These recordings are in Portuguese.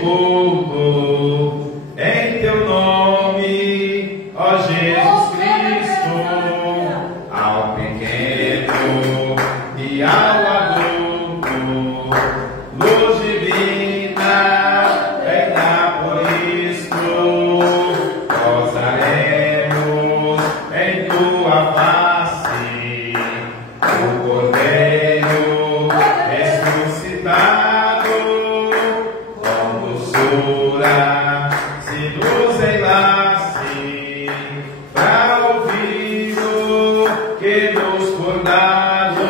culto em teu nome, ó Jesus Cristo, ao pequeno e ao adulto, luz divina, venha por isto, gozaremos em tua face, o Cordeiro ressuscitado, com doçura se nos enlace, pra ouvir o que nos for dado,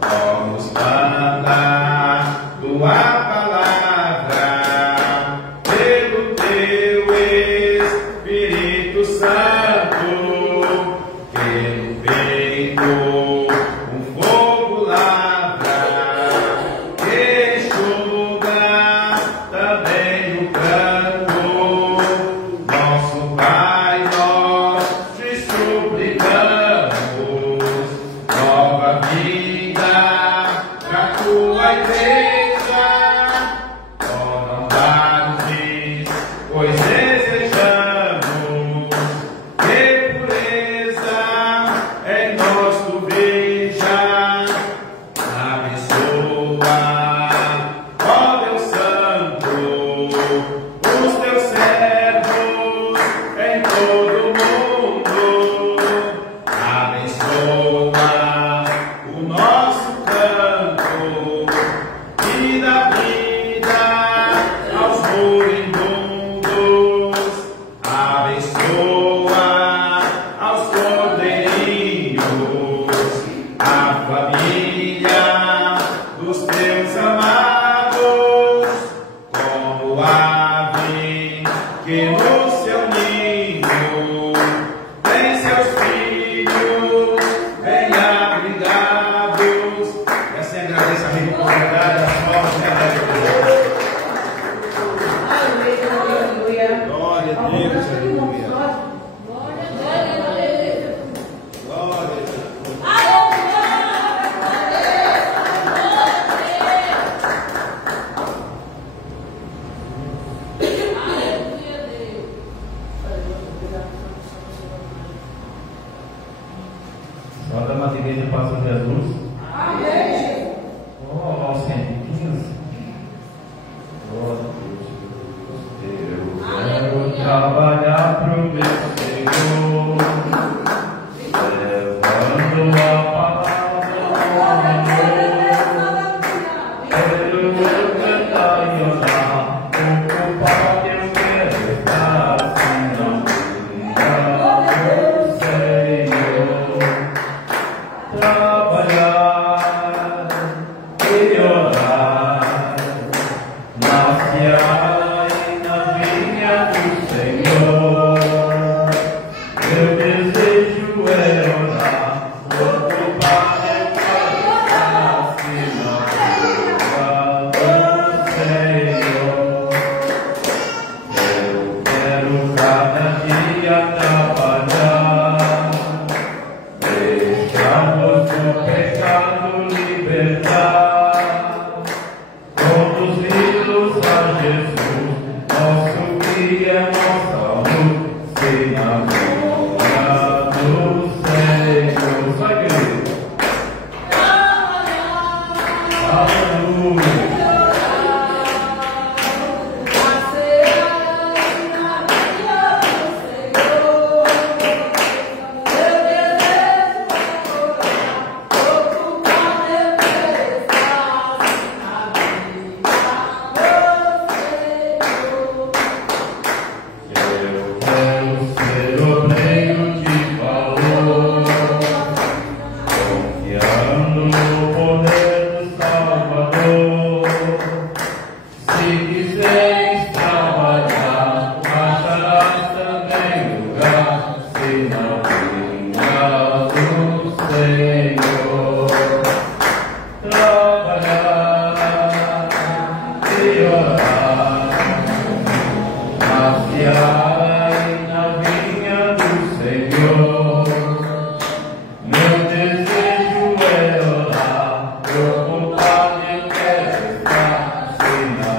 vamos cantar tua palavra, pelo teu Espírito Santo, pelo peito um fogo lavra, que enxuga também o pranto. Nosso Pai, nós te suplicamos, nova vida pra tua igreja, ó, não dar-nos, pois desejamos que pureza em nós tu veja. Abençoa, ó Deus Santo, os teus servos em todo o mundo. Abençoa o nosso canto e dá vida aos moribundos. Abençoa aos cordeirinhos, a família dos teus amados, como ave que no seu ninho tem seus filhos bem abrigados. E assim agradeço a misericórdia das palmas de Aleluia. Glória a Deus, aleluia. Glória a Deus. Só da Matriz Pastor Jesus. Oh, aos centinhos. Glória a Deus. Eu quero trabalhar pro meu Senhor, levando a palavra do amor. Quero eu cantar e orar, ocupado eu quero estar assim na vida do Senhor. Trabalhar e orar na seara e na vinha do Senhor. Meu desejo é orar, ocupar eu quero estar assim na vida do Senhor. Eu quero cada dia trabalhar, deixar-nos do pecado libertar, conduzi-los a Jesus, nosso guia, nossa luz, se na vida do Senhor. Só igreja. Aleluia. Eu quero ser obreiro de valor, confiando no poder do Salvador. Se quiseres trabalhar, acharás também lugar, se na vinha do Senhor. Trabalhar e orar na seara e na vinha do Senhor. Meu desejo é orar, preocupado eu quero estar, se na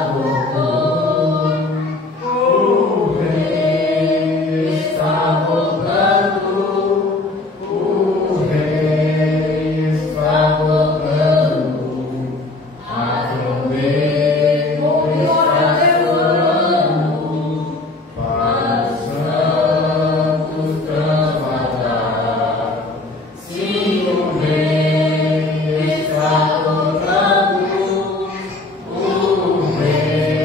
Está voltando, o rei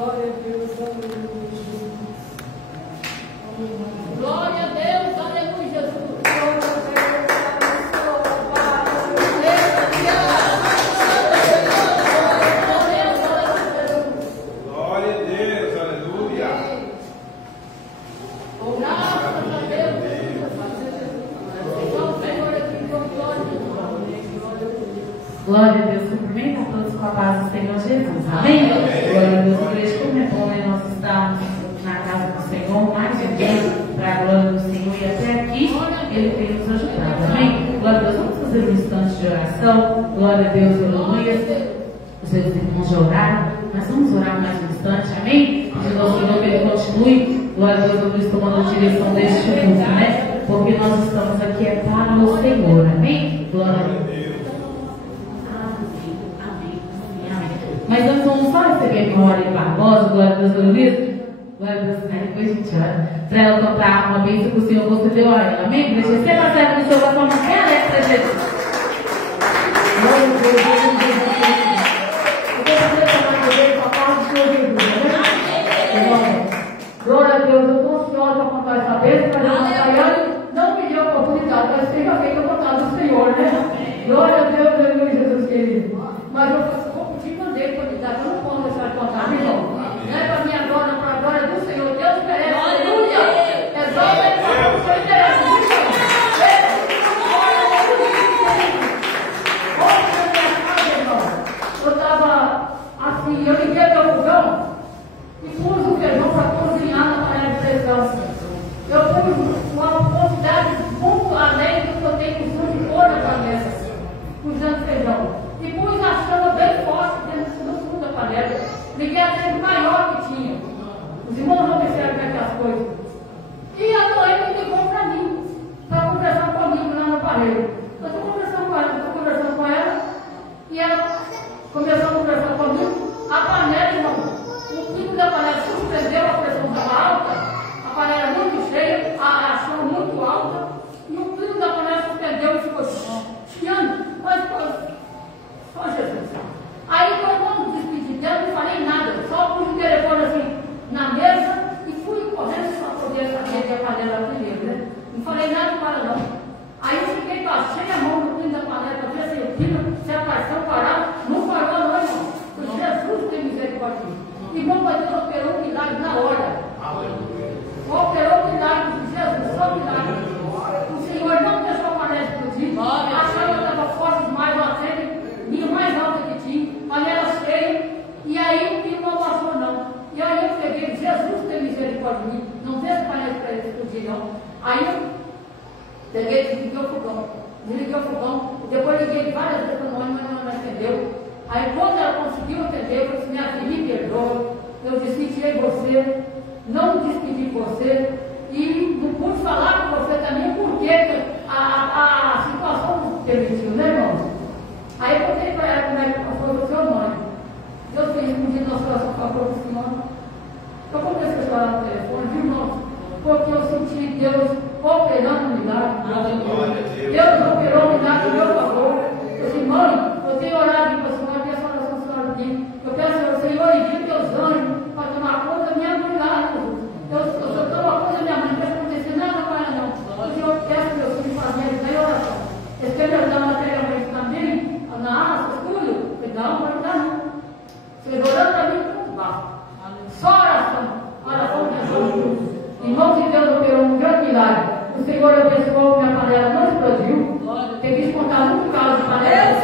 Glória a Deus, aleluia, Jesus. Glória a Deus, aleluia. Glória a Deus, cumprimento a todos com a paz do Senhor Jesus. Amém? Glória a Deus, igreja, como é bom, né? Nós estamos na casa do Senhor, mais um dia, para a glória do Senhor, e até aqui Ele tem nos ajudado. Amém? Glória a Deus, vamos fazer um instante de oração. Glória a Deus, aleluia. Os meus irmãos já oraram, mas vamos orar mais um instante, amém? Pedindo ao Senhor que Ele continue. Glória a Deus, eu estou tomando a direção deste culto, né? Porque nós estamos aqui é para o Senhor, amém? Glória a Deus. Mas nós vamos só receber a Maureen Barbosa, glória a Deus, aleluia. Glória a Deus, aí depois a gente ora. Para ela cantar uma bênção que o Senhor concedeu a ela. Amém? Deixa eu ser a serva do Senhor da forma que ela é para Jesus. Glória a Deus, eu vou fazer a palavra com a paz do Senhor Jesus, amém? Glória a Deus, eu estou ansiosa para contar essa bênção, mas a Tayane não me deu a oportunidade, mas fica feita a vontade do Senhor, né? Glória a Deus, aleluia, Jesus querido. Mas eu mandei para me dar, eu não posso deixar de contar, meu irmão. Não é para minha glória, para a glória do Senhor. Deus merece, aleluia. É só o Senhor interessa. Eu estava assim, eu liguei meu fogão e pus o feijão para cozinhar na panela de pressão. Eu pus uma quantidade muito além do que eu tenho costume de pôr na panela, usando feijão. E pus a chama bem forte dentro do fundo da panela. Liguei a tempo maior que tinha. Os irmãos não perceberam que é as coisas. E a Noemi me ligou para mim, para conversar comigo lá no aparelho. Eu estou conversando com ela, e ela começou a conversar comigo. A panela, irmão, o pico da panela suspendeu, a pressão estava alta, a panela muito cheia, a chama muito alta, e o pico da panela suspendeu e ficou chiando. Mas, só Jesus. Aí quando eu não me despedi dela, não falei nada, só pus o telefone assim na mesa e fui correndo para poder saber que a panela primeiro, né? Não falei nada para ela não. Aí eu fiquei passei a mão no fim da panela para ver se o pino, se a pressão parava. Não parou não, irmão. Jesus tem misericórdia. Irmão, mas Deus operou um milagre na hora. Operou um milagre de Jesus, só um milagre. O Senhor não deixou a panela explodir. A chama estava forte demais, uma sede mais alta que tinha, panela cheia, e aí o pino não passou não. E aí eu peguei, Jesus tem misericórdia de mim, não deixa a panela para ele explodir não. Aí eu peguei, desliguei o fogão, depois liguei várias vezes para o mas não atendeu. Aí quando ela conseguiu atender, eu disse, minha filha, me perdoa, eu despedi você, não despedi você, e não pude falar com você também, porque a situação não permitiu, né, irmão? Aí eu contei para ela como é que foi o seu nome. Deus fez um dia nosso coração com a profissão. Eu comecei a chorar no telefone, viu, irmão? Porque eu senti Deus operando um milagre. Deus operou um milagre a meu favor. Eu disse, mãe, eu tenho orado para a senhora, peço a oração da senhora aqui. Eu peço ao Senhor envie teus anjos para tomar conta da minha milagre. Eu só tomo conta da minha mãe, não vai acontecer nada com ela, não. O Senhor peço que meus filhos para me ajudar em oração. Eles querem me ajudar materialmente também. Na aula, estudo, não vai dar não. Vocês orando para mim, não vá. Só oração de Jesus. Irmão de Deus operou um grande milagre. O Senhor abençoou, minha panela não explodiu. Tem que descontar muito caro de panela.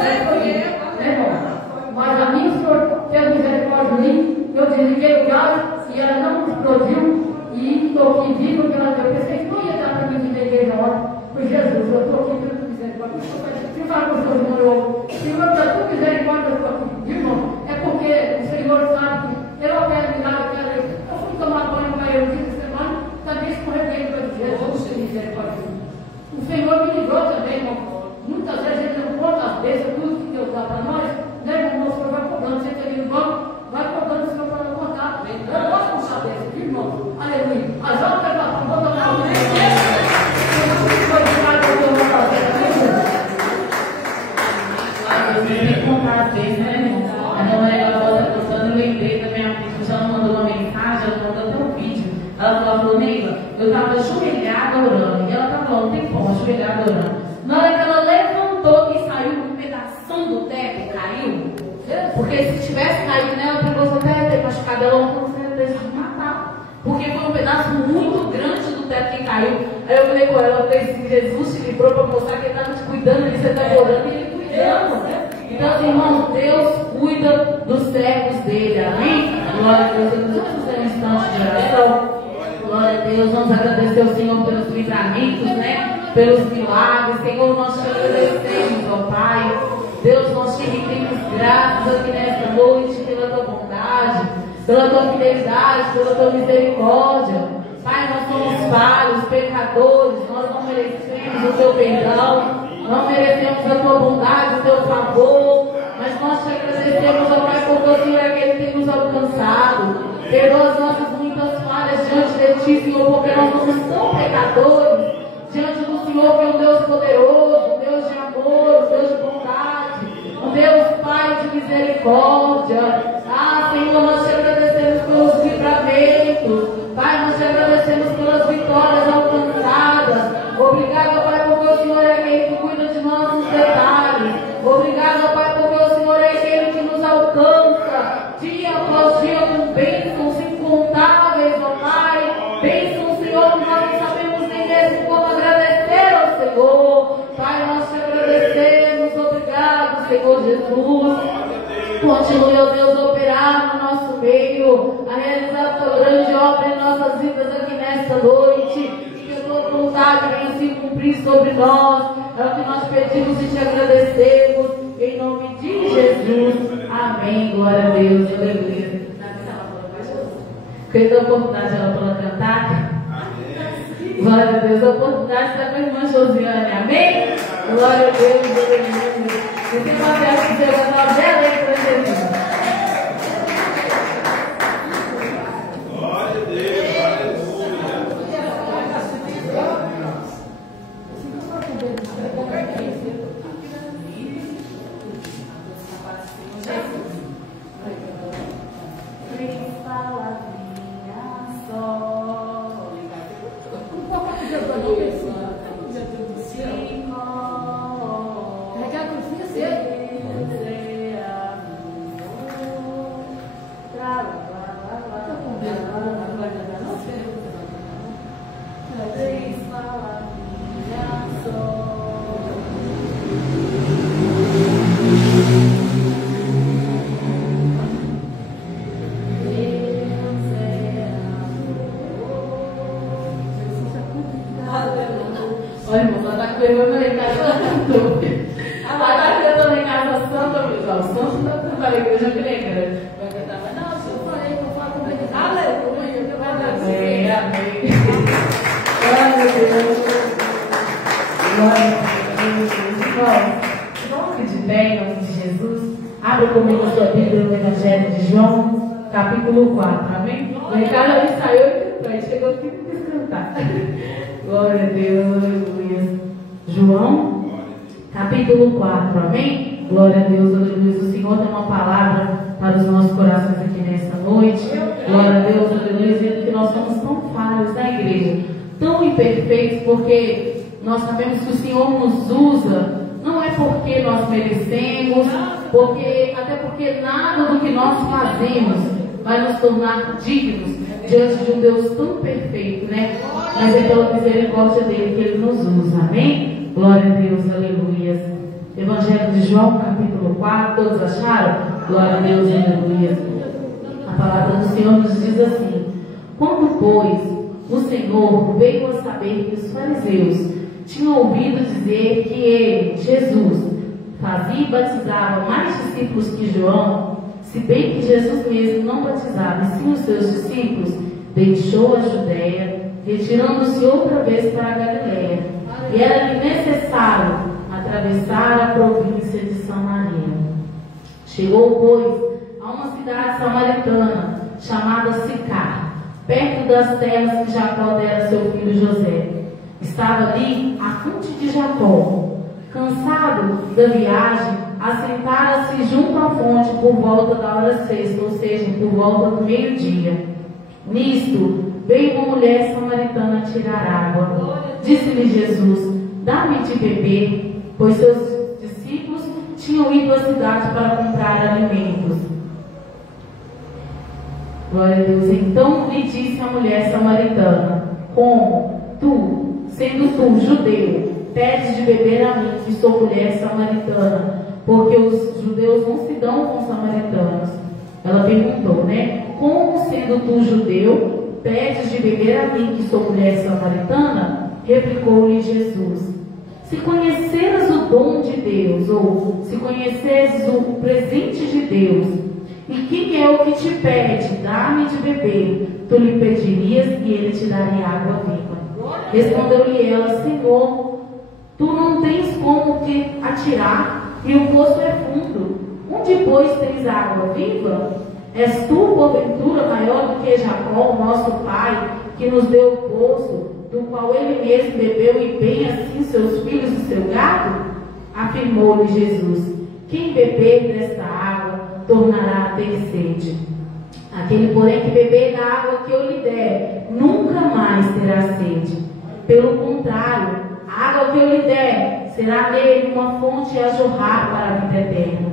Mas a mim, o Senhor teve misericórdia de mim. Eu desliguei o gás e ela não explodiu. E estou aqui vivo, porque eu pensei que não ia dar para mim de igreja na hora. Por Jesus, eu estou aqui pela misericórdia. Se fala com o Senhor, Senhor, para tua misericórdia, eu estou aqui. Irmão, é porque o Senhor sabe que eu opero milagre. Eu fui tomar banho para eu dia de semana, também escorreguei para Jesus, tem misericórdia. O Senhor me livrou também, irmão. Muitas vezes ele não conta as vezes, tudo que Deus dá para nós, né, irmão? O Senhor vai cobrando, você tem irmão, vai cobrando o Senhor para não contar. Eu posso contar desse, viu, irmão? Aleluia. As outras vão tomar o Senhor vai fazer. ajoelhada orando. Na hora que ela levantou e saiu, um pedação do teto caiu. Porque se tivesse caído nela, a pessoa até ter machucado ela, ela não teria de matar. Porque foi um pedaço muito grande do teto que caiu. Aí eu falei com ela, eu falei assim, Jesus te livrou para mostrar que ele estava te cuidando, você está orando e ele cuidando. Então, assim, irmão, Deus cuida dos servos dele, amém? Glória a Deus. Vamos fazer um instante de oração. Glória a Deus, vamos agradecer ao Senhor pelos livramentos, né? Pelos milagres. Senhor, nós te agradecemos, ó Pai. Deus, nós te rendemos graças aqui nesta noite pela tua bondade, pela tua fidelidade, pela tua misericórdia. Pai, nós somos falhos, pecadores, nós não merecemos o teu perdão, não merecemos a tua bondade, o teu favor, mas nós te agradecemos, ó Pai, porque o Senhor é aquele que tem nos alcançado. Perdoa as nossas muitas falhas diante de ti, Senhor, porque nós somos tão pecadores diante do Senhor, que é um Deus poderoso, um Deus de amor, um Deus de bondade, um Deus Pai de misericórdia. Ah, Senhor, nós te agradecemos pelos livramentos, Pai, nós te agradecemos pelas vitórias alcançadas. Obrigado, Pai, porque o Senhor é aquele que cuida de nós nos detalhes. Obrigado, Pai, porque o Senhor é aquele que nos alcança dia após dia com bênçãos incontáveis, ó Pai. Bênçãos, Senhor, nós não sabemos nem mesmo como agradecer ao Senhor. Pai, nós te agradecemos. Obrigado, Senhor Jesus. Continue, ó Deus, a operar no nosso meio, a realizar a tua grande obra em nossas vidas aqui nesta noite. Que a tua vontade venha se cumprir sobre nós. É o que nós pedimos e te agradecemos. Em nome de Jesus. Amém. Glória a Deus. Aleluia. Queria dar a oportunidade ela para cantar. Glória a Deus. A oportunidade está com a irmã Josiane. Amém? Glória a Deus. Aleluia. Eu tenho uma festa de cantar bela aí para Jesus. Glória a Deus, aleluia. Olha, irmão, ela está cantando em casa, ela cantou. Ela está cantando em casa santa, pessoal. Santa não vai na igreja grega. Vai cantar, mas não, se eu falei que eu falo com ele. Aleluia, que vai dar. Amém, amém. Glória a Deus. Glória a Deus. Vamos de bem, em nome de Jesus. Abra comigo a sua Bíblia no Evangelho de João, capítulo 4. Amém? O Ricardo ali saiu e cantou. Chegou aqui e quis cantar. Glória a Deus, aleluia. João, capítulo 4, amém? Glória a Deus, aleluia. O Senhor tem uma palavra para os nossos corações aqui nesta noite. Glória a Deus, aleluia. Dizendo que nós somos tão falhos na igreja, tão imperfeitos, porque nós sabemos que o Senhor nos usa, não é porque nós merecemos, até porque nada do que nós fazemos vai nos tornar dignos diante de um Deus tão perfeito, né? Mas é pela misericórdia dele que ele nos usa, amém? Glória a Deus, aleluia. Evangelho de João, capítulo 4, todos acharam? Glória a Deus, aleluia. A palavra do Senhor nos diz assim: quando, pois, o Senhor veio a saber que os fariseus tinham ouvido dizer que ele, Jesus, fazia e batizava mais discípulos que João, se bem que Jesus mesmo não batizava, e sim os seus discípulos, deixou a Judéia, retirando-se outra vez para a Galiléia, e era-lhe necessário atravessar a província de Samaria. Chegou, pois, a uma cidade samaritana, chamada Sicar, perto das terras que Jacó dera a seu filho José. Estava ali a fonte de Jacó. Cansado da viagem, assentara-se junto à fonte por volta da hora sexta, ou seja, por volta do meio-dia. Nisto, veio uma mulher samaritana tirar água. Disse-lhe Jesus: dá-me de beber, pois seus discípulos tinham ido à cidade para comprar alimentos. Glória a Deus. Então lhe disse a mulher samaritana: como tu, sendo tu judeu, pedes de beber a mim, que sou mulher samaritana? Porque os judeus não se dão com os samaritanos. Ela perguntou, né? Como, sendo tu judeu, pedes de beber a mim, que sou mulher samaritana? Replicou-lhe Jesus: se conheceras o dom de Deus, ou se conheceres o presente de Deus, e quem é o que te pede, dá-me de beber, tu lhe pedirias e ele te daria água viva. Respondeu-lhe ela: Senhor, tu não tens como te atirar, e o poço é fundo. Onde, pois, tens água viva? És tu, porventura, maior do que Jacó, nosso pai, que nos deu o poço, do qual ele mesmo bebeu, e bem assim seus filhos e seu gado? Afirmou-lhe Jesus: quem beber desta água tornará a ter sede. Aquele, porém, que beber da água que eu lhe der, nunca mais terá sede. Pelo contrário, a água que eu lhe der será nele uma fonte a jorrar para a vida eterna.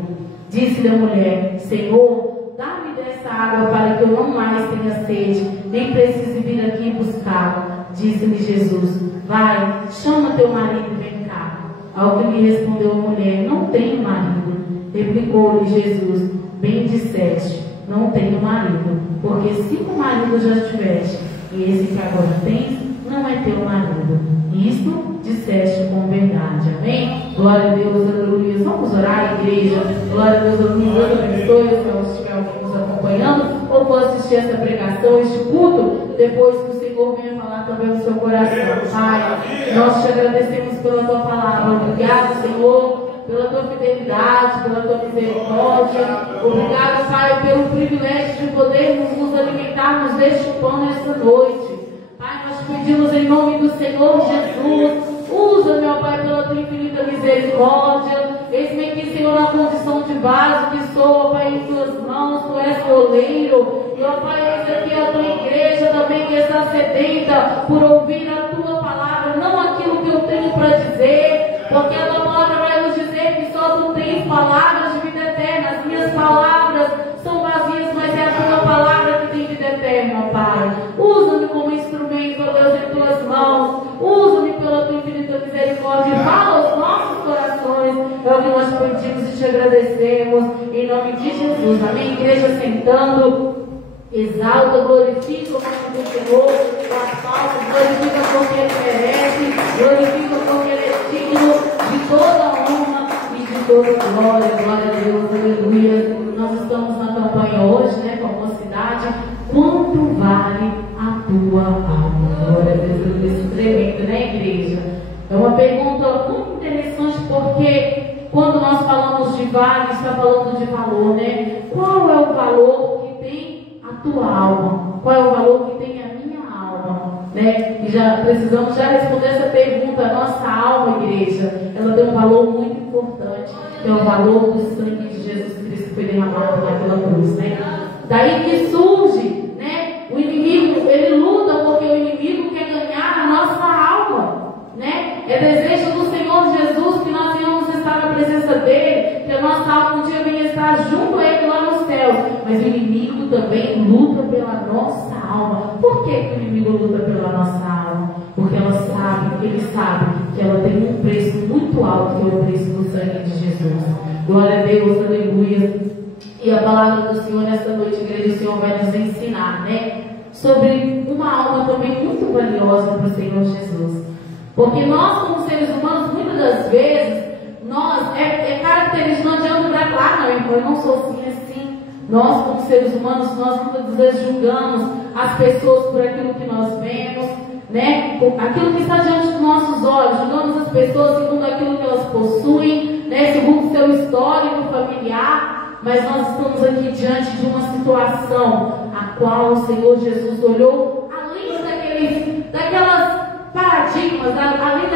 Disse-lhe a mulher: Senhor, dá-me dessa água para que eu não mais tenha sede, nem precise vir aqui buscá-la. Disse-lhe Jesus: vai, chama teu marido e vem cá. Ao que lhe respondeu a mulher: não tenho marido. Replicou-lhe Jesus: bem disseste, não tenho marido, porque 5 maridos já tiveste, e esse que agora tens não é teu marido. Isto disseste com verdade. Amém? Glória a Deus, aleluia. Vamos orar, igreja. Glória a Deus, Deus abençoe. Se estiver alguém nos acompanhando, ou for assistir essa pregação, este culto, depois que o Senhor venha falar também no seu coração. Pai, nós te agradecemos pela tua palavra. Obrigado, Senhor, pela tua fidelidade, pela tua misericórdia. Obrigado, Pai, pelo privilégio de podermos nos alimentarmos deste pão nesta noite. Pai, nós pedimos em nome do Senhor Jesus, usa, meu Pai, pela tua infinita misericórdia. Eis-me aqui, Senhor, na condição de vaso que sou, Pai, em tuas mãos, tu és o oleiro. E, ó Pai, eis aqui a tua igreja também que está sedenta por ouvir a tua palavra, não aquilo que eu tenho para dizer, porque a tua palavra vai nos dizer que só tu tens palavras de vida eterna. As minhas palavras são vazias, mas é a tua palavra que tem vida eterna, Pai. Usa-me como instrumento, ó Deus, em tuas mãos. Usa-me pela tua infinita misericórdia e fala aos nossos corações. É o que nós te pedimos e te agradecemos, em nome de Jesus. Amém? Igreja sentando. Exalta, glorifica o nome do Senhor, com as palmas, glorifica porque Ele merece, glorifica porque Ele é digno de toda honra e de toda glória. Glória a Deus, aleluia. Nós estamos na campanha hoje, né, com a mocidade. Quanto vale a tua alma? Glória a Deus, isso é tremendo, né, igreja? É uma pergunta muito interessante, porque quando nós falamos de vale, está falando de valor, né? Qual é o valor que tem a tua alma? Qual é o valor que tem a minha alma? Né? E já precisamos responder essa pergunta. A nossa alma, igreja, ela tem um valor muito importante, que é o valor do sangue de Jesus Cristo que foi derramado naquela cruz, né? Daí que surge, né? O inimigo, ele luta porque o inimigo quer ganhar a nossa alma, né? É desejo do Senhor Jesus que nós venhamos estar na presença dele, que a nossa alma um dia venha estar junto a ele lá nos céus. Mas o inimigo também luta pela nossa alma. Por que o inimigo luta pela nossa alma? Porque ele sabe que ela tem um preço muito alto, que é o preço do sangue de Jesus. Glória a Deus, aleluia. E a palavra do Senhor nesta noite, igreja, o Senhor vai nos ensinar, né? Sobre uma alma também muito valiosa para o Senhor Jesus. Porque nós, como seres humanos, muitas das vezes, é característico, não adianta para lá, não, irmão, eu não sou assim. Nós, como seres humanos, nós muitas vezes julgamos as pessoas por aquilo que nós vemos, né? Aquilo que está diante dos nossos olhos, julgamos as pessoas segundo aquilo que elas possuem, né? Segundo o seu histórico familiar. Mas nós estamos aqui diante de uma situação a qual o Senhor Jesus olhou além daquelas paradigmas, além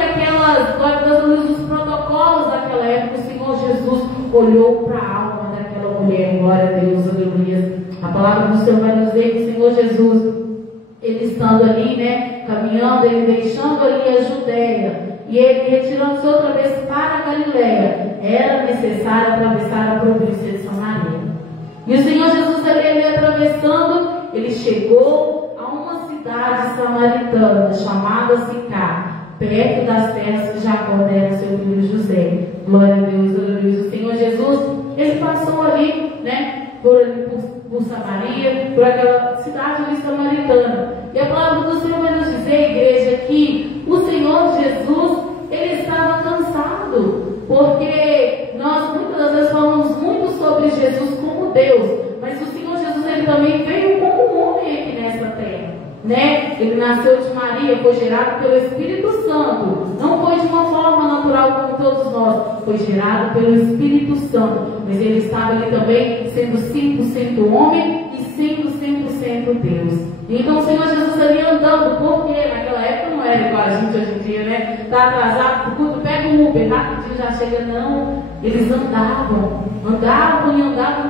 dos protocolos daquela época. O Senhor Jesus olhou para a alma daquela mulher. Glória a Deus, aleluia. A palavra do Senhor vai nos dizer que o Senhor Jesus, ele estando ali, né, caminhando, ele deixando ali a Judéia, E ele, retirando-se outra vez para a Galileia, era necessário atravessar a província de Samaria. E o Senhor Jesus ali atravessando, ele chegou a uma cidade samaritana chamada Sicar, perto das terras que Jacó dera a seu filho José. Glória a Deus, aleluia. O Senhor Jesus, ele passou ali, né, por Samaria, por aquela cidade ali samaritana. E a palavra do Senhor vai nos dizer, igreja, que o Senhor Jesus, ele estava cansado, porque nós muitas das vezes falamos muito sobre Jesus como Deus, mas o Senhor Jesus, ele também veio como um homem aqui nessa terra, né? Ele nasceu de Maria, foi gerado pelo Espírito Santo, não foi de uma forma natural como todos nós, foi gerado pelo Espírito Santo, mas ele estava ali também sendo 100% homem e sendo 100% Deus. Então o Senhor Jesus ali andando, porque naquela época não era igual a gente hoje em dia, né? Está atrasado pro culto, pega um Uber, rapidinho já chega, não. Eles andavam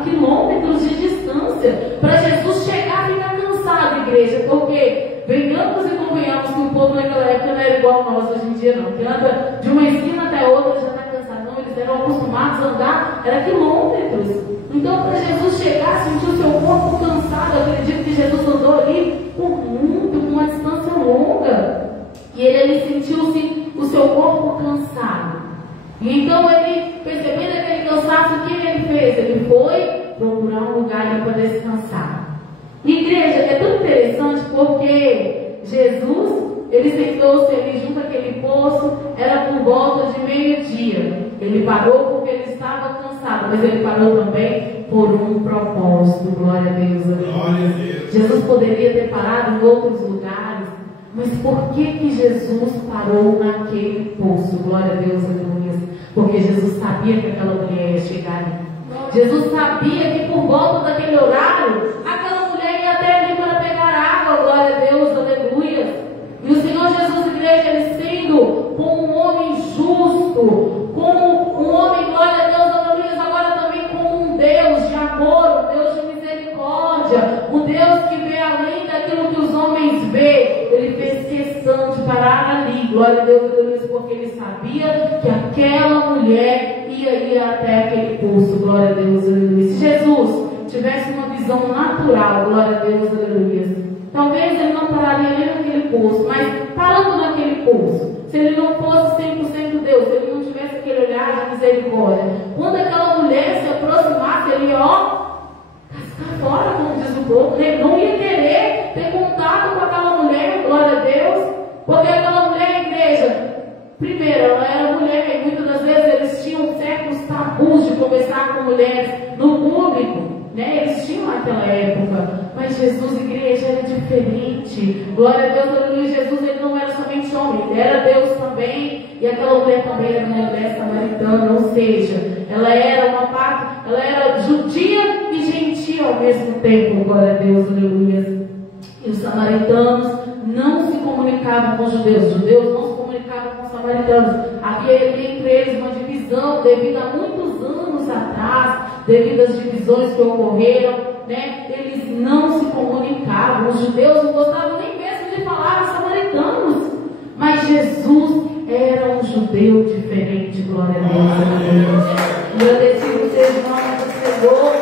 quilômetros de distância para Jesus chegar e ficar cansado, igreja, porque venhamos e convenhamos que o povo naquela época não era igual a nós hoje em dia, não. Que anda de uma esquina até outra já está cansado, não. Eles eram acostumados a andar, era quilômetros. Então, para Jesus chegar, sentir o seu corpo cansado, eu acredito que Jesus andou ali por uma distância longa. E ele sentiu-se o seu corpo cansado. E então, ele, percebendo aquele cansaço, o que ele fez? Ele foi procurar um lugar para descansar. Igreja, é tão interessante porque Jesus, ele sentou-se ali junto àquele poço, era por volta de meio-dia. Ele parou porque ele estava cansado, mas ele parou também por um propósito. Glória a Deus. Glória a Deus. Jesus poderia ter parado em outros lugares, mas por que Jesus parou naquele poço? Glória a Deus, aleluia. Porque Jesus sabia que aquela mulher ia chegar ali. Jesus sabia que por volta daquele horário, aquela mulher ia até ali para pegar água. Glória a Deus, aleluia. E o Senhor Jesus, igreja, ele sendo como um homem justo, como um homem, glória a Deus, aleluia, agora também como um Deus de amor, um Deus de misericórdia, um Deus que vê além daquilo que os homens vê. Ele fez questão de parar ali, glória a Deus, aleluia, porque ele sabia que aquela mulher ia ir até aquele poço, glória a Deus, aleluia. Se Jesus tivesse uma visão natural, glória a Deus, aleluia, talvez ele não pararia nem naquele poço, mas parando naquele poço, se ele não fosse 100% Deus, se ele não tivesse aquele olhar de misericórdia, quando aquela mulher se aproximasse, ele cascar fora, como diz o povo, ele não ia querer ter contato com aquela mulher, glória a Deus, porque aquela mulher, igreja, primeiro, ela era mulher, e muitas das vezes eles tinham certos tabus de conversar com mulheres no público, né? Eles tinham naquela época, mas Jesus, igreja, era diferente. Glória a Deus, aleluia. Jesus, ele não era somente homem, ele era Deus também, e aquela mulher também era uma mulher samaritana, ou seja, ela era uma parte, ela era judia e gentia ao mesmo tempo. Glória a Deus, aleluia. E os samaritanos não se comunicavam com os judeus não se comunicavam com os samaritanos. Havia entre eles uma divisão devido a muitos anos atrás, devido às divisões que ocorreram, né? Eles não se comunicavam. Os judeus não gostavam nem mesmo de falar aos samaritanos, mas Jesus era um judeu diferente. Glória a Deus. Agradecido seja o nome do Senhor.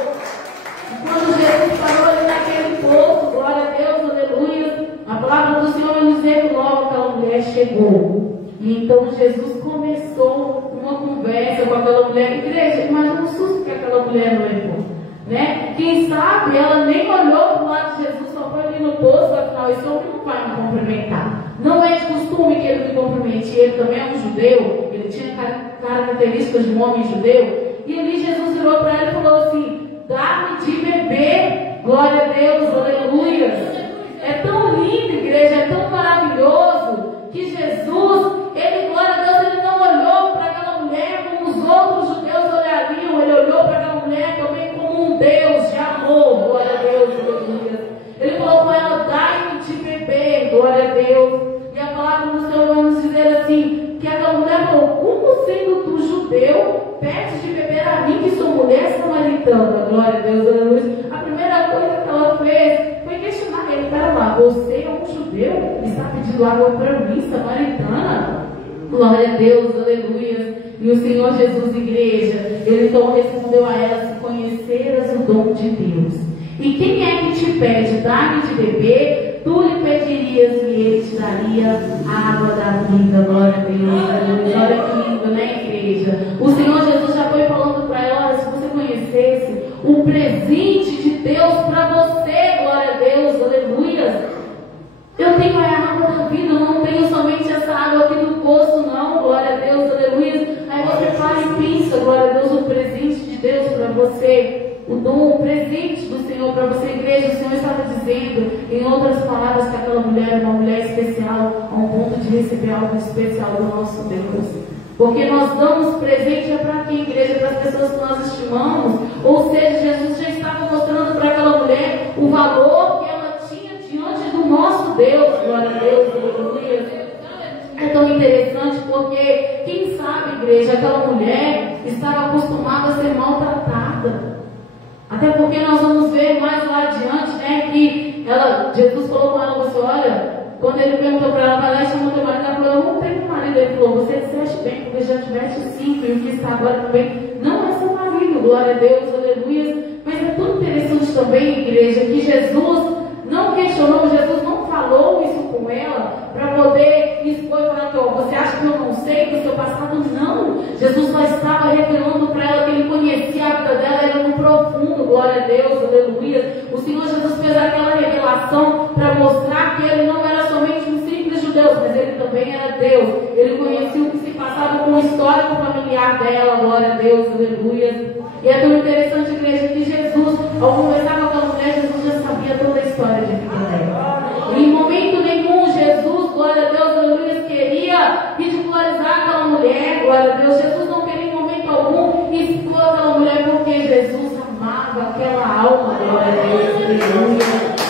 Quando Jesus parou ali naquele poço, glória a Deus, aleluia, a palavra do Senhor vai nos dizer que logo aquela mulher chegou. E então Jesus começou uma conversa com aquela mulher. Igreja, imagina o susto que aquela mulher levou, né? Quem sabe ela nem olhou para o lado de Jesus, só foi ali no poço, afinal, esse homem não vai me cumprimentar. Não é de costume que ele me cumprimente. Ele também é um judeu, ele tinha características de um homem judeu. E ali Jesus virou para ela e falou assim: dá-me de beber. Glória a Deus, aleluia. É tão lindo, igreja, é tão maravilhoso que Jesus, ele, glória a Deus, ele não olhou para aquela mulher como os outros judeus olhariam. Ele olhou para aquela mulher também como um Deus de amor. Glória a Deus, aleluia. Ele falou com ela: dá-me de beber. Glória a Deus. E a palavra do Senhor vai nos dizer assim, que aquela mulher falou: como sendo tu judeu, pede de beber a mim, que sou mulher samaritana. Glória a Deus, aleluia. A primeira coisa que ela fez foi questionar ele: pera lá, você é um judeu e está pedindo água para mim, samaritana? Glória a Deus, aleluia. E o Senhor Jesus, igreja, Ele então respondeu a ela: se conheceras o dom de Deus, e quem é que te pede, dá-me de beber, tu lhe pedirias e Ele te daria a água da vida. Glória a Deus, aleluia. Olha que lindo, né, igreja? O Senhor Jesus já foi falando para ela: olha, se você conhecesse o presente de Deus para você, glória a Deus, aleluia. Eu tenho a água da vida, eu não tenho somente essa água aqui do poço, não, glória a Deus, aleluia. Aí você fala e pensa, glória a Deus, o presente de Deus para você, o dom, o presente do Senhor para você, igreja. O Senhor estava dizendo, em outras palavras, que aquela mulher é uma mulher especial, a um ponto de receber algo especial do nosso Deus. Porque nós damos presente é para quem, igreja? Para as pessoas que nós estimamos. Ou seja, Jesus já estava mostrando para aquela mulher o valor que ela diante do nosso Deus, glória a Deus, aleluia. É tão interessante porque, quem sabe, igreja, aquela mulher estava acostumada a ser maltratada. Até porque nós vamos ver mais lá adiante, né, que Jesus falou com ela, você olha, quando ele perguntou para ela, vai lá e chamou teu marido, ela falou, eu não tenho marido. Ele falou, você disseste bem, porque já tiveste 5, e o que está agora também não é seu marido, glória a Deus, aleluia. Mas é tão interessante também, igreja, que Jesus não questionou, Jesus não falou isso com ela para poder expor e falar que, ó, você acha que eu não sei do seu passado? Não. Jesus só estava revelando para ela que ele conhecia a vida dela, era no profundo, glória a Deus, aleluia. O Senhor Jesus fez aquela revelação para mostrar que ele não era somente um simples judeu, mas ele também era Deus. Ele conhecia o que se passava com o histórico familiar dela, glória a Deus, aleluia. E é tão interessante, igreja, que Jesus, ao conversar com aquela mulher, Jesus já sabia toda a história de vida dela. Em momento nenhum, Jesus, glória a Deus, aleluia, queria ridicularizar aquela mulher, glória a Deus. Jesus não queria em momento algum expor aquela mulher, porque Jesus amava aquela alma, glória a Deus, aleluia.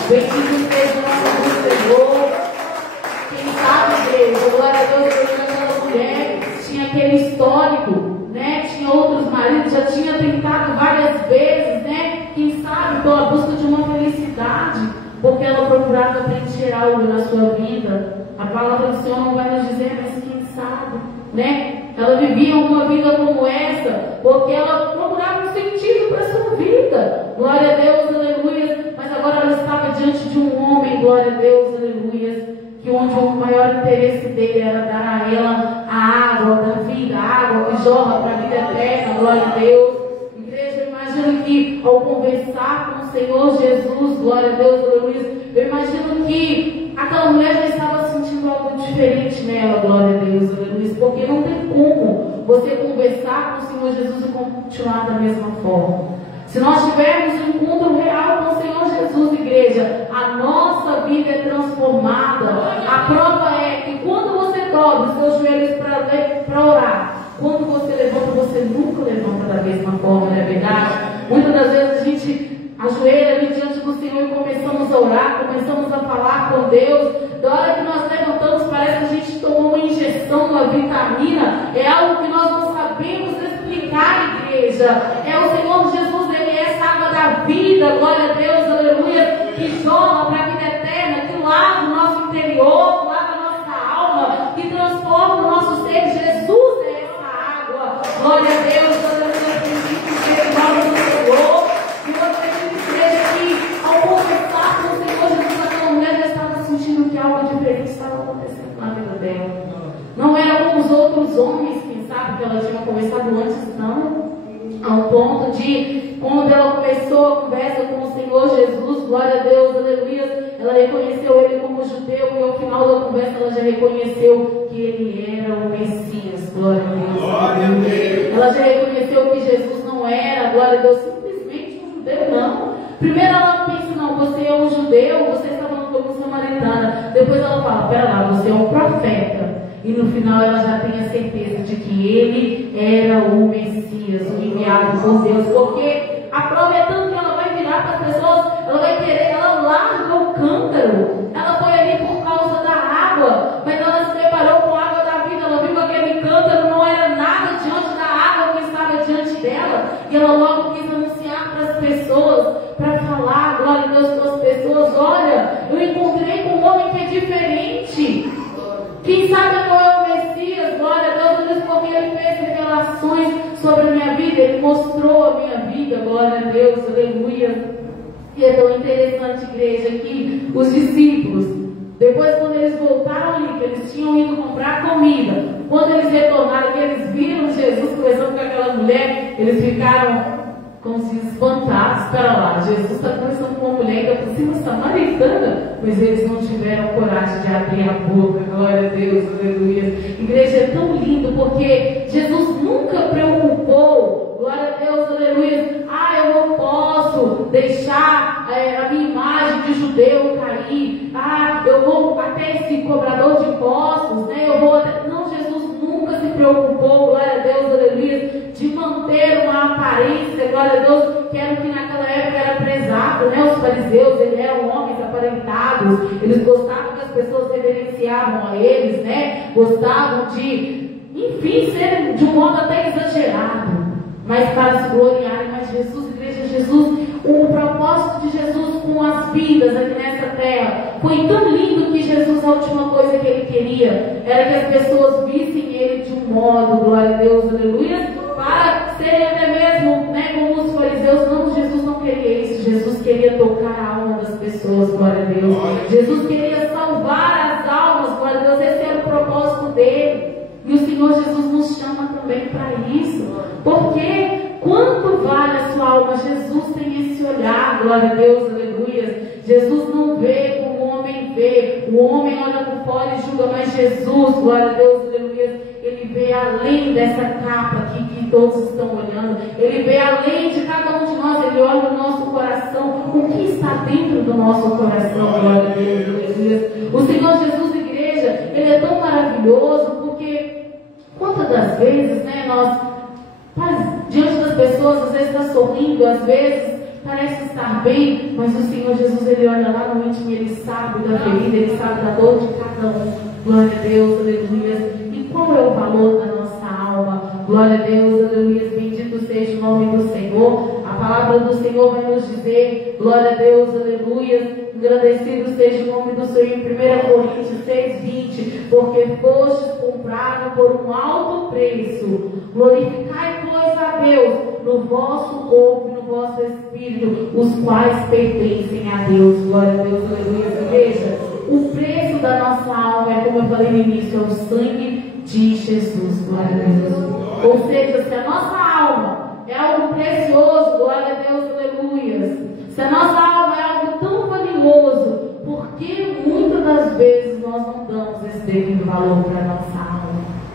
Bendito seja o nome do Senhor. Quem sabe, igreja, glória a Deus, aquela mulher tinha aquele histórico, né? Tinha outros maridos, já tinha tentado várias vezes, né? Quem sabe pela busca de uma felicidade, porque ela procurava preencher algo na sua vida. A palavra do Senhor não vai nos dizer, mas quem sabe, né? Ela vivia uma vida como essa, porque ela procurava um sentido para a sua vida. Glória a Deus, aleluia. Mas agora ela estava diante de um homem, glória a Deus, aleluia, que onde o maior interesse dele era dar a ela a água da vida, a água que jorra para a vida eterna, glória a Deus. Igreja, eu imagino que ao conversar com o Senhor Jesus, glória a Deus, aleluia, eu imagino que aquela mulher já estava sentindo algo diferente nela, glória a Deus, aleluia, porque não tem como você conversar com o Senhor Jesus e continuar da mesma forma. Se nós tivermos um encontro real com o Senhor Jesus, igreja, a nossa vida é transformada. A prova é que quando você dobra os seus joelhos para orar, quando você levanta, você nunca levanta da mesma forma, não é verdade? Muitas das vezes a gente ajoelha ali diante do Senhor e começamos a orar, começamos a falar com Deus. Da hora que nós levantamos, parece que a gente tomou uma injeção, uma vitamina. É algo que nós não sabemos explicar, igreja. É o Senhor Jesus, Ele é essa água da vida, glória a Deus, aleluia, que jorra para a vida eterna, que lava o nosso interior, que lava a nossa alma, que transforma o nosso ser. Jesus é essa água, glória a Deus, aleluia, bendito seja o nome do Senhor. E eu acredito, igreja, que ao conversar com o Senhor Jesus, aquela mulher já estava sentindo que algo diferente estava acontecendo na vida dela. Não era como os outros homens, quem sabe, que ela tinha conversado antes, não. Ao ponto de, quando ela começou a conversa com o Senhor Jesus, glória a Deus, aleluia, ela reconheceu Ele como judeu, e ao final da conversa ela já reconheceu que Ele era o Messias, glória a Deus. Glória a Deus. Ela já reconheceu que Jesus não era, glória a Deus, simplesmente um judeu, não. Primeiro ela pensa, não, você é um judeu, você está falando como samaritana. Depois ela fala, pera lá, você é um profeta. E no final ela já tem a certeza de que ele era o Messias, o enviado por Deus. Porque a prova é tanto que ela vai virar para as pessoas, ela vai querer, ela larga o cântaro. Ela foi ali por causa da água, mas ela se deparou com a água da vida. Ela viu que aquele cântaro não era nada diante da água que estava diante dela. E ela logo quis anunciar para as pessoas, para falar, glória a Deus, para as pessoas, olha, eu encontrei com um homem que é diferente. Quem sabe qual é o Messias, glória revelações sobre a minha vida, Ele mostrou a minha vida, glória a Deus, aleluia. E é tão interessante, igreja, que os discípulos, depois quando eles voltaram ali, que eles tinham ido comprar comida, quando eles retornaram, que eles viram Jesus conversando com aquela mulher, eles ficaram como se espantados. Espera lá, Jesus está conversando com uma mulher ainda por cima samaritana, mas eles não tiveram coragem de abrir a boca. Glória a Deus, aleluia. Igreja, é tão lindo porque Jesus nunca preocupou, glória a Deus, aleluia. Eu não posso deixar a minha imagem de judeu cair. Eu vou até esse cobrador de impostos, né? Não, Jesus nunca se preocupou, glória a Deus, aleluia, de manter uma aparência, glória a Deus, que era o que naquela época era prezado, né? Os fariseus, eles eram homens aparentados, eles gostavam que as pessoas reverenciavam a eles, né? Gostavam de, enfim, ser de um modo até exagerado, mas para se gloriarem. Mas Jesus, igreja, Jesus, o propósito de Jesus com as vidas aqui nessa terra foi tão lindo que Jesus, a última coisa que Ele queria era que as pessoas vissem Ele de um modo, glória a Deus, aleluia, para serem até mesmo, né, como os fariseus. Não, Jesus não queria isso. Jesus queria tocar a alma das pessoas, glória a Deus. Jesus queria salvar as almas, glória a Deus. Esse era o propósito dele. E o Senhor Jesus nos chama também para isso. Porque quanto vale a sua alma? Jesus tem esse olhar, glória a Deus, aleluia. Jesus não vê como o homem vê. O homem olha por fora e julga, mas Jesus, glória a Deus, aleluia, Ele vê além dessa capa aqui que todos estão olhando. Ele vê além de cada um de nós. Ele olha o nosso coração, o que está dentro do nosso coração, glória a Deus, aleluia. O Senhor Jesus, igreja, Ele é tão maravilhoso, porque quantas das vezes, né, nós, diante das pessoas, às vezes está sorrindo, às vezes parece estar bem, mas o Senhor Jesus, Ele olha lá no íntimo, Ele sabe da ferida, Ele sabe da dor de cada um. Glória a Deus, aleluia. E qual é o valor da nossa alma? Glória a Deus, aleluia. Bendito seja o nome do Senhor. A palavra do Senhor vai nos dizer, glória a Deus, aleluia. Engrandecido seja o nome do Senhor em 1 Coríntios 6:20, porque fostes comprado por um alto preço. Glorificai, pois, a Deus no vosso corpo e no vosso espírito, os quais pertencem a Deus. Glória a Deus, aleluia. Igreja, o preço da nossa alma é, como eu falei no início, é o sangue de Jesus. Glória a Deus. Ou seja, se a nossa alma é algo precioso, glória a Deus, aleluia. Se a nossa alma é algo tão valioso, por que muitas das vezes nós não damos esse devido valor para a nossa alma?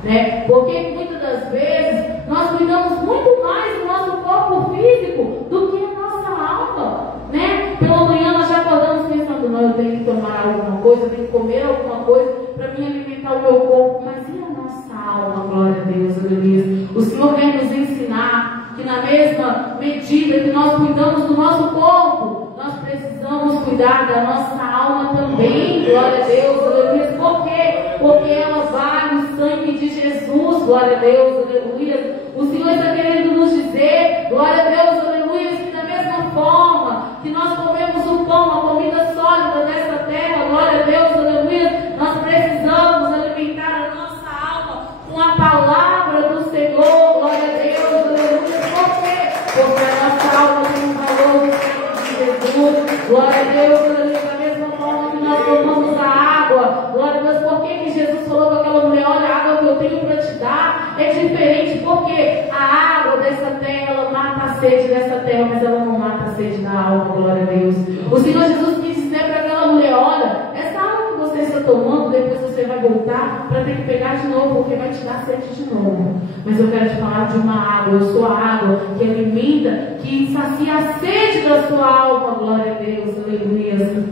Né? Porque muitas das vezes nós cuidamos muito mais do nosso corpo físico do que a nossa alma. Né? Pela manhã nós já acordamos pensando, não, eu tenho que tomar alguma coisa, eu tenho que comer alguma coisa para me alimentar o meu corpo. Mas e a nossa alma, glória a Deus, aleluia? O Senhor quer nos ensinar que na mesma medida que nós cuidamos do nosso corpo, nós precisamos cuidar da nossa alma também, glória a Deus, aleluia. Por quê? Porque ela vale o sangue de Jesus, glória a Deus, aleluia. O Senhor está querendo nos dizer, glória a Deus, aleluia, que da mesma forma que nós comemos o pão, a comida sólida dessa terra, glória a Deus, aleluia, nós precisamos alimentar a nossa alma com a palavra do Senhor, glória a Deus, aleluia. Por quê? Porque a nossa alma tem um valor no sangue de Jesus, glória a Deus, aleluia. Da mesma forma que nós tomamos a água, glória a Deus. Por que Jesus falou com aquela mulher, olha, a água que eu tenho para te dar é diferente, porque a água dessa terra, ela mata a sede dessa terra, mas ela não mata a sede da alma, glória a Deus. O Senhor Jesus quis dizer para aquela mulher, olha, essa água que você está tomando, depois você vai voltar para ter que pegar de novo, porque vai te dar sede de novo. Mas eu quero te falar de uma água, eu sou a água que alimenta, que sacia a sede da sua alma, glória a Deus, aleluia.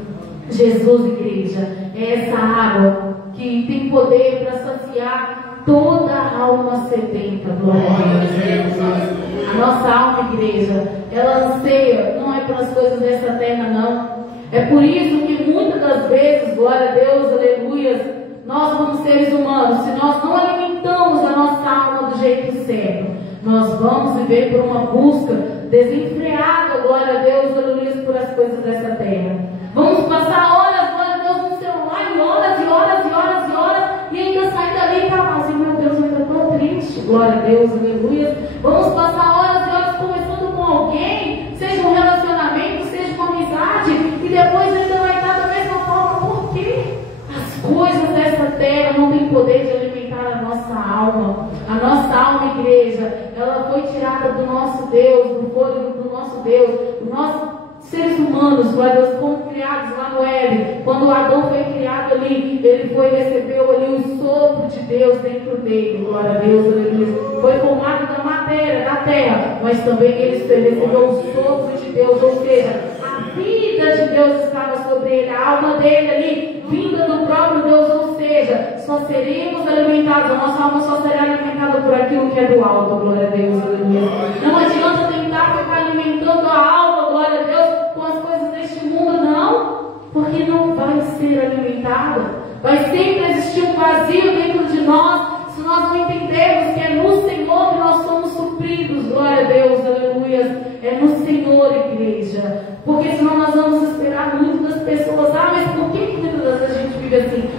Jesus, igreja, é essa água que tem poder para saciar toda a alma sedenta, glória a Deus. A nossa alma, igreja, ela anseia, não é pelas coisas dessa terra, não. É por isso que muitas das vezes, glória a Deus, aleluia, nós como seres humanos, se nós não alimentamos a nossa alma do jeito certo, nós vamos viver por uma busca desenfreada, glória a Deus, aleluia, por as coisas dessa terra. Vamos passar horas, glória a Deus, no celular, e horas, e horas, e horas, e horas, e ainda sair dali e tá vazio. Meu Deus, eu ainda estou triste. glória a Deus, aleluia. Vamos passar horas e horas conversando com alguém, seja um relacionamento, seja uma amizade, e depois ainda vai estar da mesma forma. Por quê? As coisas dessa terra não têm poder de alimentar a nossa alma. A nossa alma, igreja, ela foi tirada do nosso Deus, do fôlego do nosso Deus, do nosso seres humanos, glória a Deus, foram criados lá no Éden. Quando Adão foi criado ali, ele recebeu ali o sopro de Deus dentro dele, glória a Deus, aleluia. Foi formado da matéria, da terra, mas também ele recebeu o sopro de Deus, ou seja, a vida de Deus estava sobre ele, a alma dele ali, vinda do próprio Deus, ou seja, só seremos alimentados, a nossa alma só será alimentada por aquilo que é do alto, glória a Deus, aleluia. Não adianta tentar ficar alimentando a alma, glória a Deus, com as coisas deste mundo, não, porque não vai ser alimentada. Vai sempre existir um vazio dentro de nós, se nós não entendermos que é no Senhor que nós somos supridos, glória a Deus, aleluia. É no Senhor, igreja, porque senão nós vamos esperar muito das pessoas. Mas por que muitas das vezes a gente vive assim?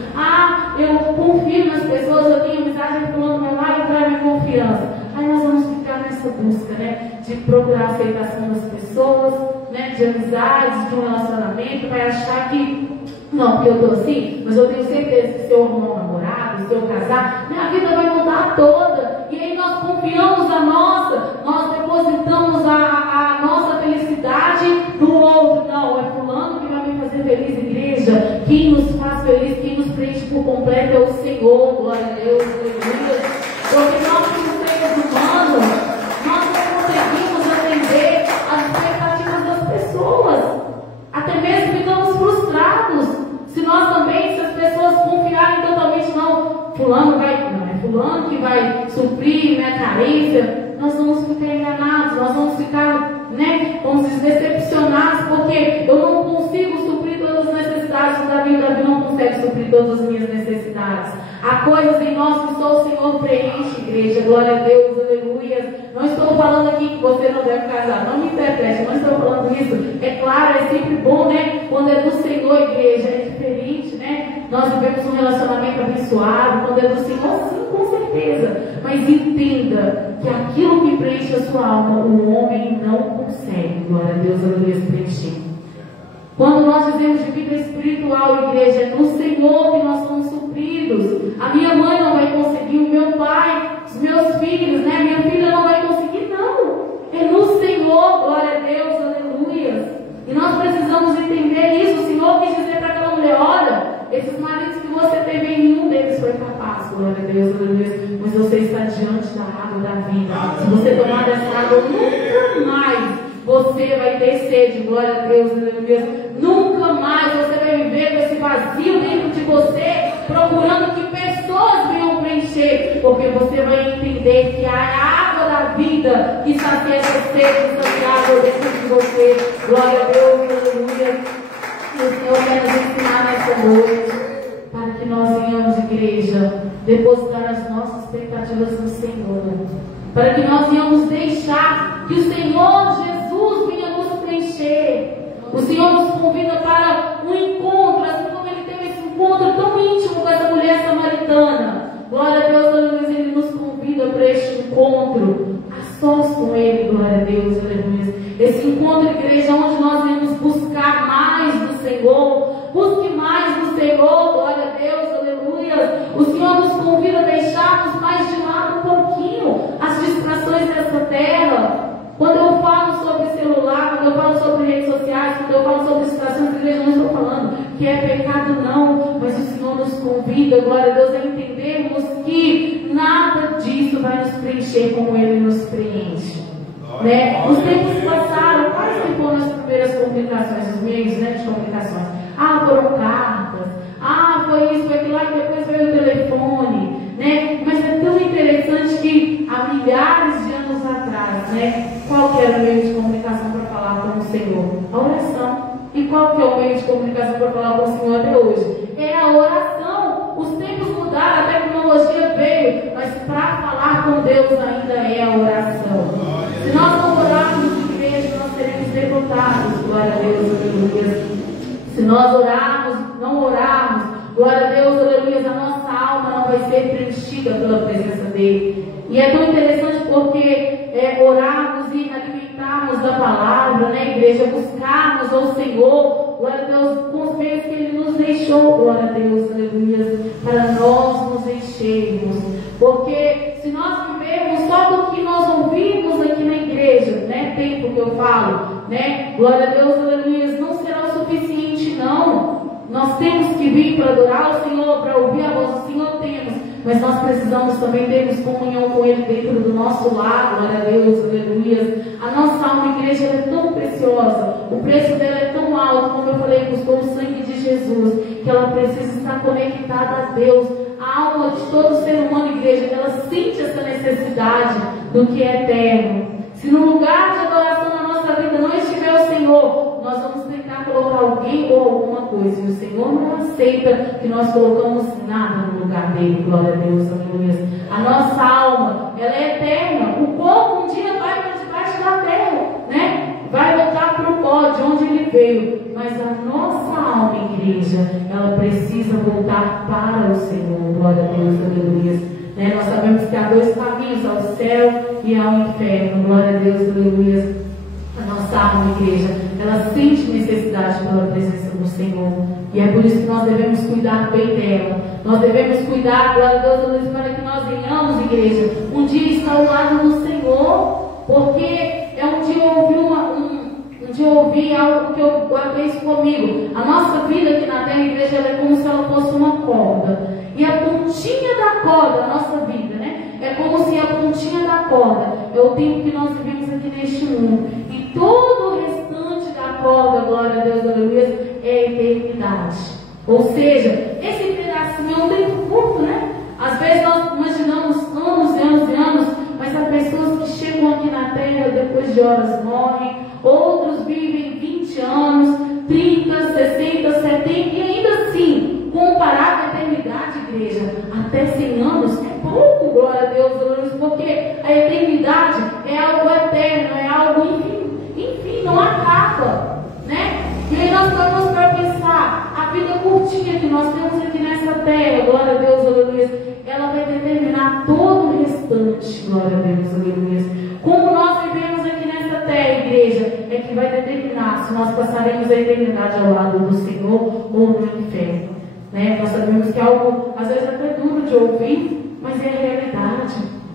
Eu confio nas pessoas, eu tenho amizade com o meu lar e traz minha confiança. Aí nós vamos ficar nessa busca, de procurar a aceitação das pessoas, de amizades, de um relacionamento, vai achar que, não, porque eu estou assim, mas eu tenho certeza que se eu arrumar um namorado, se eu casar, minha vida vai mudar toda. E aí nós confiamos nós depositamos a nossa felicidade no outro. Não, é fulano que vai me fazer feliz, igreja. Quem nos faz feliz, quem nos preenche por completo é o Senhor, glória a Deus, aleluia. Porque nós, como seres humanos, nós não conseguimos atender as expectativas das pessoas. Até mesmo ficamos frustrados. Se nós também, se as pessoas confiarem totalmente, não, fulano é fulano que vai suprir minha carência, nós vamos ficar enganados, nós vamos ficar, vamos decepcionados, porque eu não consigo suprir todas as necessidades, o Davi não consegue suprir todas as minhas necessidades. Há coisas em nós que só o Senhor preenche, igreja, glória a Deus, aleluia. Não estou falando aqui que você não deve casar, não me interprete, não estou falando isso. É claro, é sempre bom, quando é do Senhor, igreja, é diferente, nós vivemos um relacionamento abençoado, quando é do Senhor, sim, com certeza. Mas entenda que aquilo que preenche a sua alma, o homem não consegue, glória a Deus, aleluia, preencher. Quando nós dizemos de vida espiritual, igreja, é no Senhor que nós somos supridos. A minha mãe não vai conseguir, o meu pai, os meus filhos, minha filha não vai conseguir, não. É no Senhor, glória a Deus, aleluia. E nós precisamos entender isso. O Senhor quis dizer para aquela mulher: olha, esses maridos que você teve, nenhum deles foi capaz, glória a Deus, aleluia. Mas você está diante da água da vida. Se você tomar dessa água, nunca mais você vai ter sede, glória a Deus, aleluia. Nunca mais você vai viver com esse vazio dentro de você, procurando que pessoas venham preencher, porque você vai entender que a água da vida que sacia essa sede, essa água dentro de você, glória a Deus, aleluia. E o Senhor quer nos ensinar nessa noite, para que nós venhamos, igreja, depositar as nossas expectativas no Senhor, para que nós venhamos deixar que o Senhor Jesus venha nos preencher. O Senhor nos convida para um encontro, assim como Ele teve esse encontro tão íntimo com essa mulher samaritana. Glória a Deus, aleluia. Ele nos convida para este encontro, a sós com Ele, glória a Deus, aleluia. Esse encontro, igreja, onde nós vamos buscar mais do Senhor. Busque mais do Senhor, glória a Deus, aleluia. O Senhor nos convida a deixarmos mais de lado um pouquinho as distrações dessa terra. Quando eu falo sobre celular, quando eu falo sobre redes sociais, quando eu falo sobre situações de igreja, não estou falando que é pecado, não. Mas o Senhor nos convida, glória a Deus, a entendermos que nada disso vai nos preencher como Ele nos preenche. Os tempos passaram, quais que foram as primeiras comunicações, os meios de comunicações? Foram cartas, foi isso, foi aquilo lá, e depois veio o telefone, Mas é tão interessante que há milhares de anos atrás, qual que era o meio de comunicação para falar com o Senhor? A oração. E qual que é o meio de comunicação para falar com o Senhor até hoje? É a oração. Os tempos mudaram, a tecnologia veio, mas para falar com Deus ainda é a oração. Se nós não orarmos, igreja, nós seremos derrotados, glória a Deus, aleluia. Se nós orarmos, não orarmos, glória a Deus, aleluia, a nossa alma não vai ser preenchida pela presença dEle. E é tão interessante porque orarmos e alimentarmos da palavra, né, igreja? Buscarmos ao Senhor, glória a Deus, com os meios que Ele nos deixou, glória a Deus, aleluia, para nós nos enchermos. Porque se nós vivermos só do que nós ouvimos aqui na igreja, né, tempo que eu falo, né, glória a Deus, aleluia, não será o suficiente, não. Nós temos que vir para adorar o Senhor, para ouvir a voz do Senhor, temos. Mas nós precisamos também termos comunhão com Ele dentro do nosso lar, glória a Deus, aleluia. A nossa alma, igreja, é tão preciosa, o preço dela é tão alto, como eu falei, custou o sangue de Jesus, que ela precisa estar conectada a Deus. A alma de todo ser humano, igreja, ela sente essa necessidade do que é eterno. Se no lugar de adoração na nossa vida não estiver o Senhor, nós vamos tentar colocar alguém ou alguma coisa, e o Senhor não aceita que nós colocamos nada no lugar dele, glória a Deus, aleluia. A nossa alma, ela é eterna. O corpo um dia vai para debaixo da terra, né? Vai voltar para o pó de onde ele veio, mas a nossa alma, igreja, ela precisa voltar para o Senhor, glória a Deus, aleluia. Né? Nós sabemos que há dois caminhos, ao céu e ao inferno, glória a Deus, aleluia. A nossa alma, igreja, ela sente necessidade pela presença do Senhor, e é por isso que nós devemos cuidar do eterno. Nós devemos cuidar, glória a Deus, aleluia, para que nós venhamos, igreja, um dia estar ao lado do Senhor, porque um dia eu ouvi algo que eu guardei isso comigo. A nossa vida aqui na terra, igreja, ela é como se ela fosse uma corda. E a pontinha da corda, a nossa vida, né? É como se a pontinha da corda é o tempo que nós vivemos aqui neste mundo. E todo o restante da corda, glória a Deus, aleluia, é a eternidade. Ou seja, esse pedacinho é um tempo curto, né? Às vezes nós imaginamos anos e anos e anos, mas há pessoas que chegam aqui na terra depois de horas morrem, outros vivem 20 anos, 30, 60, 70, e ainda assim, comparado à eternidade, igreja, até 100 anos é pouco, glória a Deus, porque a eternidade é algo eterno, é algo enfim, não acaba, né? E aí nós vamos para pensar, a vida curtinha que nós temos aqui nessa terra, glória a Deus, aleluia, ela vai determinar todo o restante, glória a Deus, aleluia. Como nós vivemos aqui nessa terra, igreja, é que vai determinar se nós passaremos a eternidade ao lado do Senhor ou no inferno, né? Nós sabemos que é algo, às vezes, até duro de ouvir, mas é a realidade.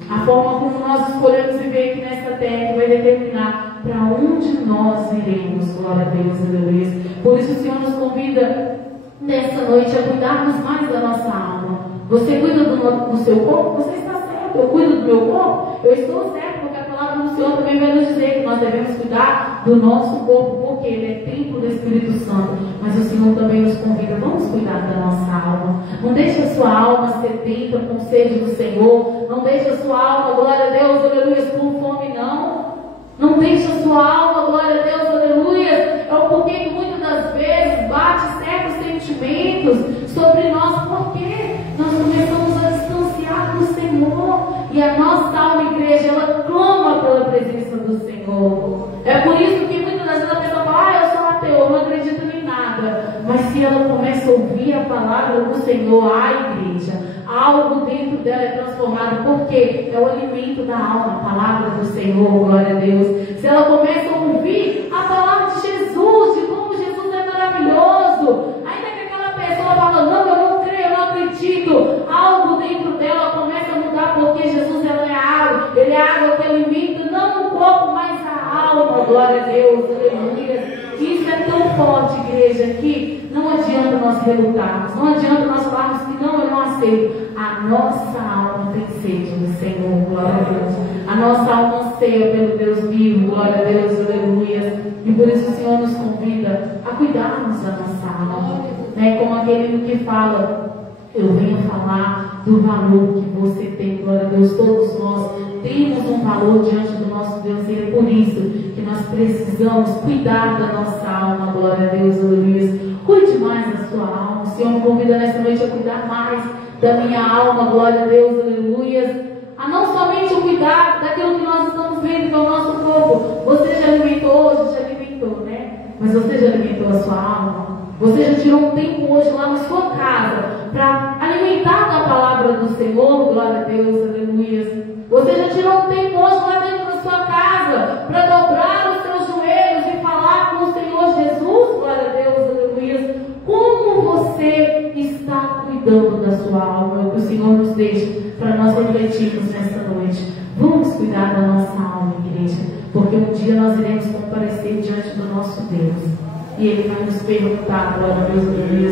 A forma como nós escolhemos viver aqui nessa terra que vai determinar para onde nós iremos, glória a Deus, aleluia. Por isso o Senhor nos convida nessa noite a cuidarmos mais da nossa alma. Você cuida do seu corpo? Você está certo. Eu cuido do meu corpo? Eu estou certo, porque a palavra do Senhor também vai nos dizer que nós devemos cuidar do nosso corpo, porque ele é templo do Espírito Santo. Mas o Senhor também nos convida, vamos cuidar da nossa alma. Não deixe a sua alma sedenta com sede do Senhor. Não deixe a sua alma, glória a Deus, aleluia, com fome, não. Não deixe a sua alma, glória a Deus, aleluia. É o porquê que muitas das vezes bate certos sentimentos sobre nós, porque nós começamos a distanciar do Senhor. E a nossa alma, igreja, ela clama pela presença do Senhor. É por isso que muitas das vezes a pessoa fala, eu sou ateu, eu não acredito em nada. Mas se ela começa a ouvir a palavra do Senhor, igreja, algo dentro dela é transformado, porque é o alimento da alma, a palavra do Senhor, glória a Deus. Se ela começa a ouvir a palavra de Jesus, de como Jesus é maravilhoso, ainda que aquela pessoa fala, não, eu não creio, eu não acredito, algo dentro dela começa a mudar, porque Jesus ela é água, ele é água que alimenta não o corpo, mas a alma, glória a Deus, aleluia. Isso é tão forte, igreja, que não adianta nós relutarmos, não adianta nós falarmos que não, eu não aceito. A nossa alma tem sede do Senhor, glória a Deus. A nossa alma anseia pelo Deus vivo, glória a Deus, aleluia. E por isso o Senhor nos convida a cuidarmos da nossa alma, né? Como aquele que fala, eu venho falar do valor que você tem, glória a Deus. Todos nós temos um valor diante do nosso Deus, e é por isso que nós precisamos cuidar da nossa alma, glória a Deus, aleluia. Cuide mais da sua alma. O Senhor me convida nessa noite a cuidar mais da minha alma, glória a Deus, aleluia. A não somente o cuidar daquilo que nós estamos vendo, que é o nosso corpo. Você já alimentou hoje, já alimentou, né? Mas você já alimentou a sua alma? Você já tirou um tempo hoje lá na sua casa para alimentar da palavra do Senhor, glória a Deus, aleluia. Você já tirou um tempo hoje lá dentro da sua casa para dobrar os seus joelhos e falar com o Senhor Jesus? Glória a Deus, aleluia. Como você está cuidando da sua alma? É o que o Senhor nos deixa para nós refletirmos nessa noite. Vamos cuidar da nossa alma, igreja, porque um dia nós iremos comparecer diante do nosso Deus. E Ele vai nos perguntar, glória a Deus, aleluia,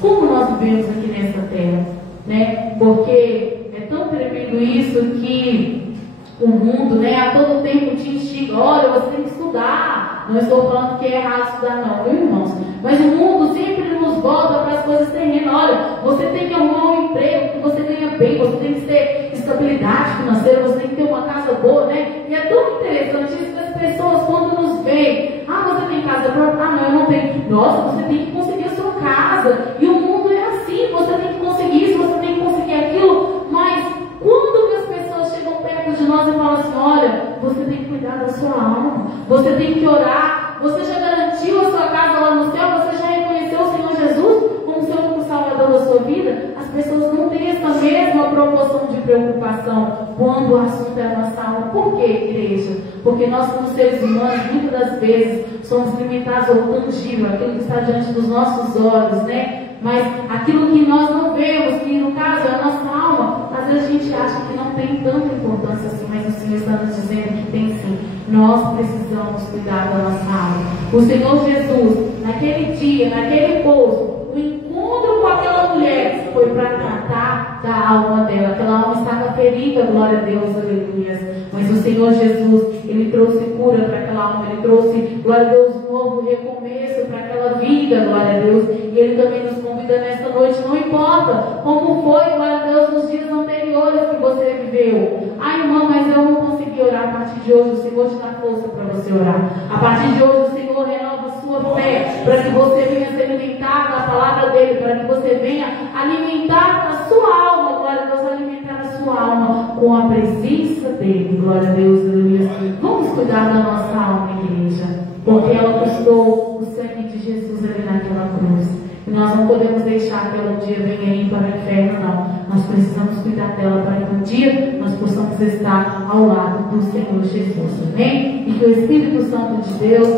como nós vivemos aqui nessa terra, né? Porque é tão tremendo isso que o mundo, né, a todo tempo te instiga, olha, você tem que estudar. Não estou falando que é errado estudar, não, viu, irmãos? Mas o mundo sempre nos volta para as coisas terrenas. Olha, você tem que arrumar um emprego que você ganha bem, você tem que ter estabilidade financeira, você tem que ter uma casa boa, né? E é tão interessante isso que as pessoas, quando nos veem, você tem casa própria? Não, eu não tenho. Nossa, você tem que conseguir a sua casa. E o mundo é assim, você tem que conseguir isso, você tem que conseguir aquilo. Mas quando as pessoas chegam perto de nós e falam assim, olha, você tem que cuidar da sua alma, você tem que orar, você já garantiu a sua casa lá no céu, você já reconheceu o Senhor Jesus como seu único salvador da sua vida, as pessoas não têm essa mesma proporção de preocupação quando o assunto é a nossa alma. Por quê, igreja? Porque nós, como seres humanos, muitas das vezes somos limitados ao tangível, aquilo que está diante dos nossos olhos, né? Mas aquilo que nós não vemos, que no caso é a nossa alma, às vezes a gente acha que não tem tanta importância assim, mas o Senhor está nos dizendo que tem sim. Nós precisamos cuidar da nossa alma. O Senhor Jesus, naquele dia, naquele poço, o encontro com aquela mulher foi para tratar da alma dela. Aquela alma estava ferida, glória a Deus, aleluia. Mas o Senhor Jesus, Ele trouxe cura para aquela alma, Ele trouxe, glória a Deus, um novo recomeço para aquela vida, glória a Deus. E Ele também nos convida nesta noite, não importa como foi, glória a Deus, nos dias anteriores que você viveu. Irmão, mas eu não consegui orar. A partir de hoje o Senhor te dá força para você orar. A partir de hoje o Senhor renova a sua fé, para que você venha se alimentar da palavra dEle, para que você venha alimentar a sua alma, glória a Deus, alimentar a sua alma com a presença dEle, glória a Deus, aleluia. Vamos cuidar da nossa alma, igreja, porque ela custou o sangue de Jesus ali naquela cruz. E nós não podemos deixar que ela um dia venha ir para o inferno, não. Nós precisamos cuidar dela para que um dia nós possamos estar ao lado do Senhor Jesus. Amém? E que o Espírito Santo de Deus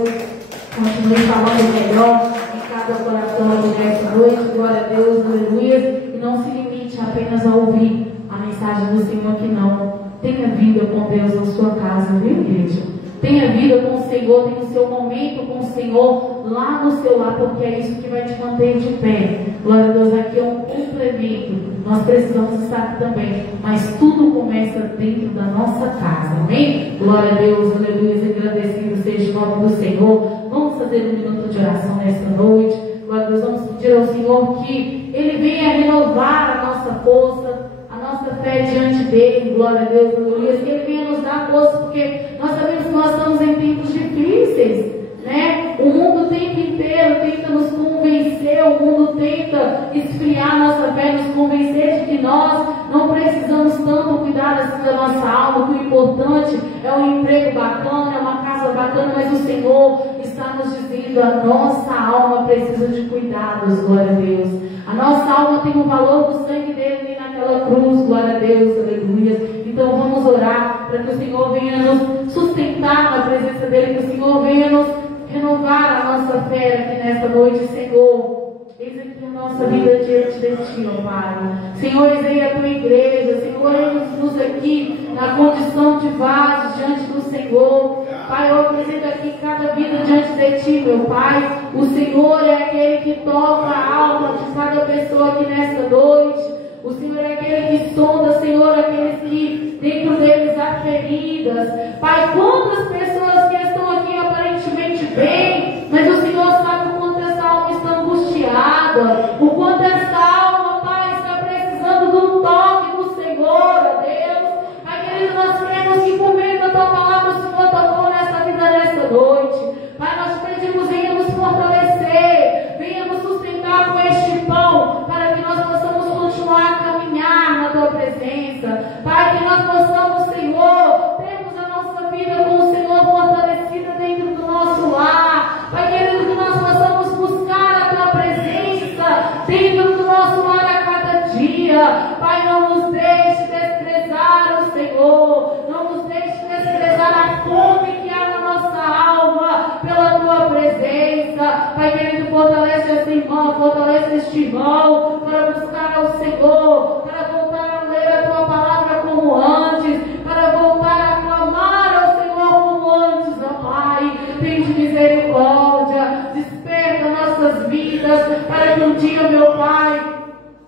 continue falando melhor em cada coração nessa noite. Glória a Deus, aleluia. E não se limite apenas a ouvir a mensagem do Senhor, que não. Tenha vida com Deus na sua casa, viu, igreja? Tenha vida com o Senhor, tenha o seu momento com o Senhor lá no seu lar, porque é isso que vai te manter de pé. Glória a Deus, aqui é um complemento. Nós precisamos estar aqui também, mas tudo começa dentro da nossa casa, amém? Glória a Deus, aleluia, agradecido seja o nome do Senhor. Vamos fazer um minuto de oração nesta noite. Glória a Deus, vamos pedir ao Senhor que Ele venha renovar a nossa força, nossa fé diante dEle, glória a Deus, aleluia, que Ele venha nos dar força, porque nós sabemos que nós estamos em tempos difíceis, né? O mundo o tempo inteiro tenta nos convencer, o mundo tenta esfriar nossa fé, nos convencer de que nós não precisamos tanto cuidar assim da nossa alma, que o importante é um emprego bacana, é uma casa bacana, mas o Senhor está nos dizendo, a nossa alma precisa de cuidados, glória a Deus. A nossa alma tem o valor do sangue dele naquela cruz, glória a Deus, aleluia. Então vamos orar para que o Senhor venha nos sustentar na presença dele, que o Senhor venha nos renovar a nossa fé aqui nesta noite, Senhor. Eis aqui a nossa vida diante de Ti, ó Pai. Senhor, eis aí a Tua igreja, Senhor, eis-nos aqui na condição de vasos diante do Senhor. Pai, eu apresento aqui cada vida diante de Ti, meu Pai. O Senhor é aquele que toca a alma de cada pessoa aqui nesta noite. O Senhor é aquele que sonda, Senhor, aqueles que dentro deles há feridas. Pai, quantas pessoas que estão aqui aparentemente bem, mas o Senhor sabe o quanto essa alma está angustiada, o quanto essa alma, Pai, está precisando do toque do Senhor, ó Deus. Pai, querido, nós queremos que por meio da Tua palavra o Senhor tocou nessa vida nessa noite. Pai, nós pedimos, venha nos fortalecer, venha nos sustentar com este pão, para que nós possamos continuar a caminhar na Tua presença. Pai, que nós possamos, Senhor, termos a nossa vida com o Senhor fortalecida dentro do nosso lar. Pai querido, que nós possamos buscar a Tua presença dentro do nosso lar a cada dia. Pai, não nos deixe desprezar o Senhor. Senhor. Não nos deixe desprezar a fome que há na nossa alma pela tua presença. Pai querido, fortalece esse irmão, fortalece este irmão para buscar ao Senhor, para voltar a ler a tua palavra como antes, para voltar a clamar ao Senhor como antes, ó Pai. Tende misericórdia, desperta nossas vidas para que um dia, meu Pai,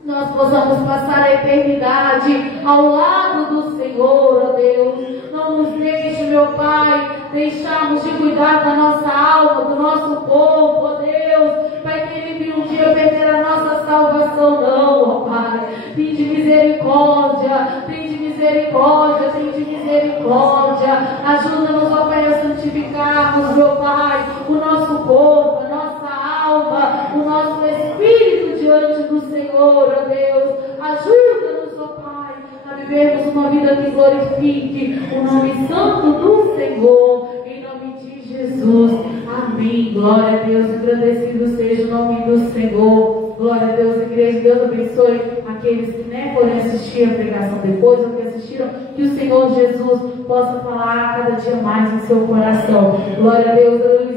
nós possamos passar a eternidade ao lado do Senhor, ó Deus. Não nos deixe, meu Pai, deixarmos de cuidar da nossa alma, do nosso corpo, ó Deus. Pai querido, e um dia perder a nossa salvação, não, ó Pai. Tende misericórdia, tende misericórdia, tende misericórdia. Ajuda-nos, ó Pai, a santificarmos, meu Pai, o nosso corpo, a nossa alma, o nosso espírito diante do Senhor, ó Deus. Ajuda-nos, ó Pai, a vivermos uma vida que glorifique o nome santo do Senhor, em nome de Jesus. Amém. Glória a Deus, agradecido seja o nome do Senhor. Glória a Deus, igreja. Deus abençoe aqueles que nem podem assistir a pregação depois, ou que assistiram, que o Senhor Jesus possa falar cada dia mais em seu coração. Glória a Deus.